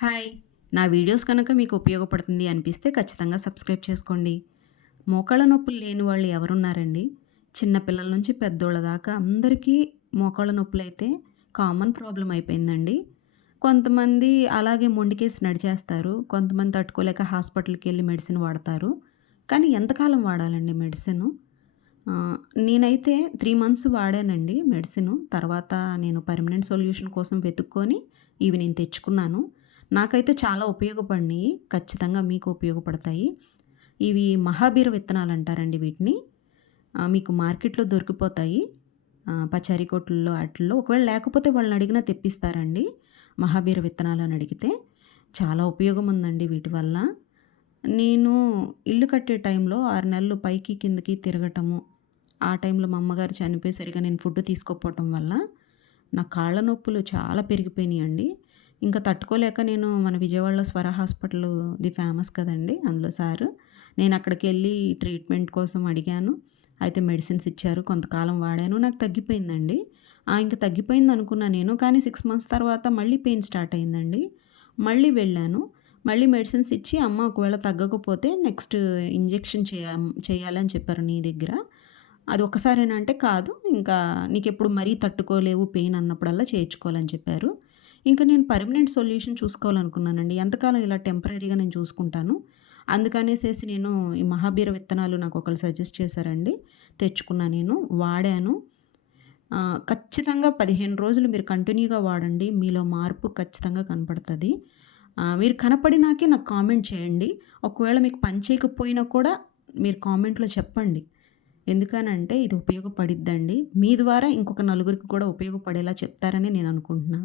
Hi! నా videos కనుక మీకు ఉపయోగపడుతుంది అనిపిస్తే ఖచ్చితంగా సబ్స్క్రైబ్ చేసుకోండి. మోకాళ్ళ నొప్పులు లేని వాళ్ళు ఎవరున్నారండి? చిన్న పిల్లల నుంచి పెద్దోళ్ళ దాకా అందరికీ మోకాళ్ళ నొప్పులైతే కామన్ ప్రాబ్లమ్ అయిపోయిందండి. కొంతమంది అలాగే మొండికేసి నడిచేస్తారు. కొంతమంది తట్టుకోలేక హాస్పిటల్‌కెళ్ళి మెడిసిన్ వాడతారు. కానీ ఎంతకాలం వాడాలండి మెడిసిను? నేనైతే 3 మంత్స్ వాడానండి మెడిసిను. తర్వాత నేను పర్మనెంట్ సొల్యూషన్ కోసం వెతుక్కొని ఇవి నేను తెచ్చుకున్నాను. నాకైతే చాలా ఉపయోగపడినియి. ఖచ్చితంగా మీకు ఉపయోగపడతాయి. ఇవి మహాబీర విత్తనాలంటారండి వీటిని. మీకు మార్కెట్‌లో దొరికిపోతాయి. పచారీ కొట్టుల్లో ఆటిల్లో. ఒకవేళ లేకపోతే వాళ్ళనడిగినా తెప్పిస్తారండి. మహాబీర విత్తనాలని అడిగితే. చాలా ఉపయోగం ఉందండి వీటి వల్ల. నేను ఇల్లు కట్టే టైంలో 6 నెలలు పైకి కిందకి తిరగటము. ఆ టైంలో మా అమ్మగారు చనిపోయి సరిగ్గా నేను ఫుడ్ తీసుకోకపోవటం వల్ల నా కాళ్ళ నొప్పులు చాలా పెరిగిపోయినియండి. ఇంకా తట్టుకోలేక నేను మన విజయవాడలో స్వర హాస్పిటల్‌ది ఫేమస్ కదండీ! అందులో సారు. నేనక్కడికెళ్ళి ట్రీట్మెంట్ కోసం అడిగాను. అయితే మెడిసిన్స్ ఇచ్చారు. కొంతకాలం వాడాను. నాకు తగ్గిపోయిందండి. ఇంక తగ్గిపోయిందనుకున్నా నేను. కానీ 6 మంత్స్ తర్వాత మళ్ళీ పెయిన్ స్టార్ట్ అయిందండి. మళ్ళీ వెళ్ళాను. మళ్ళీ మెడిసిన్స్ ఇచ్చి అమ్మ ఒకవేళ తగ్గకపోతే నెక్స్ట్ ఇంజెక్షన్ చేయాలని చెప్పారు నీ దగ్గర. అది ఒక్కసారేనా అంటే కాదు. ఇంకా నీకెప్పుడు మరీ తట్టుకోలేవు పెయిన్ అన్నప్పుడల్లా చేయించుకోవాలని చెప్పారు. ఇంక నేను పర్మనెంట్ సొల్యూషన్ చూసుకోవాలనుకున్నానండి. ఎంతకాలం ఇలా టెంపరరీగా నేను చూసుకుంటాను. అందుకనేసేసి నేను ఈ మహాబీర విత్తనాలు నాకొకళ్ళు సజెస్ట్ చేశారండి. తెచ్చుకున్నా నేను. వాడాను. ఖచ్చితంగా 15 రోజులు మీరు కంటిన్యూగా వాడండి. మీలో మార్పు ఖచ్చితంగా కనపడతది. మీరు కనపడినాకే నాకు కామెంట్ చేయండి. ఒకవేళ మీకు పని చేయకపోయినా కూడా మీరు కామెంట్‌లో చెప్పండి. ఎందుకనంటే ఇది ఉపయోగపడిద్దండి. మీ ద్వారా ఇంకొక నలుగురికి కూడా ఉపయోగపడేలా చెప్తారని నేను అనుకుంటున్నా.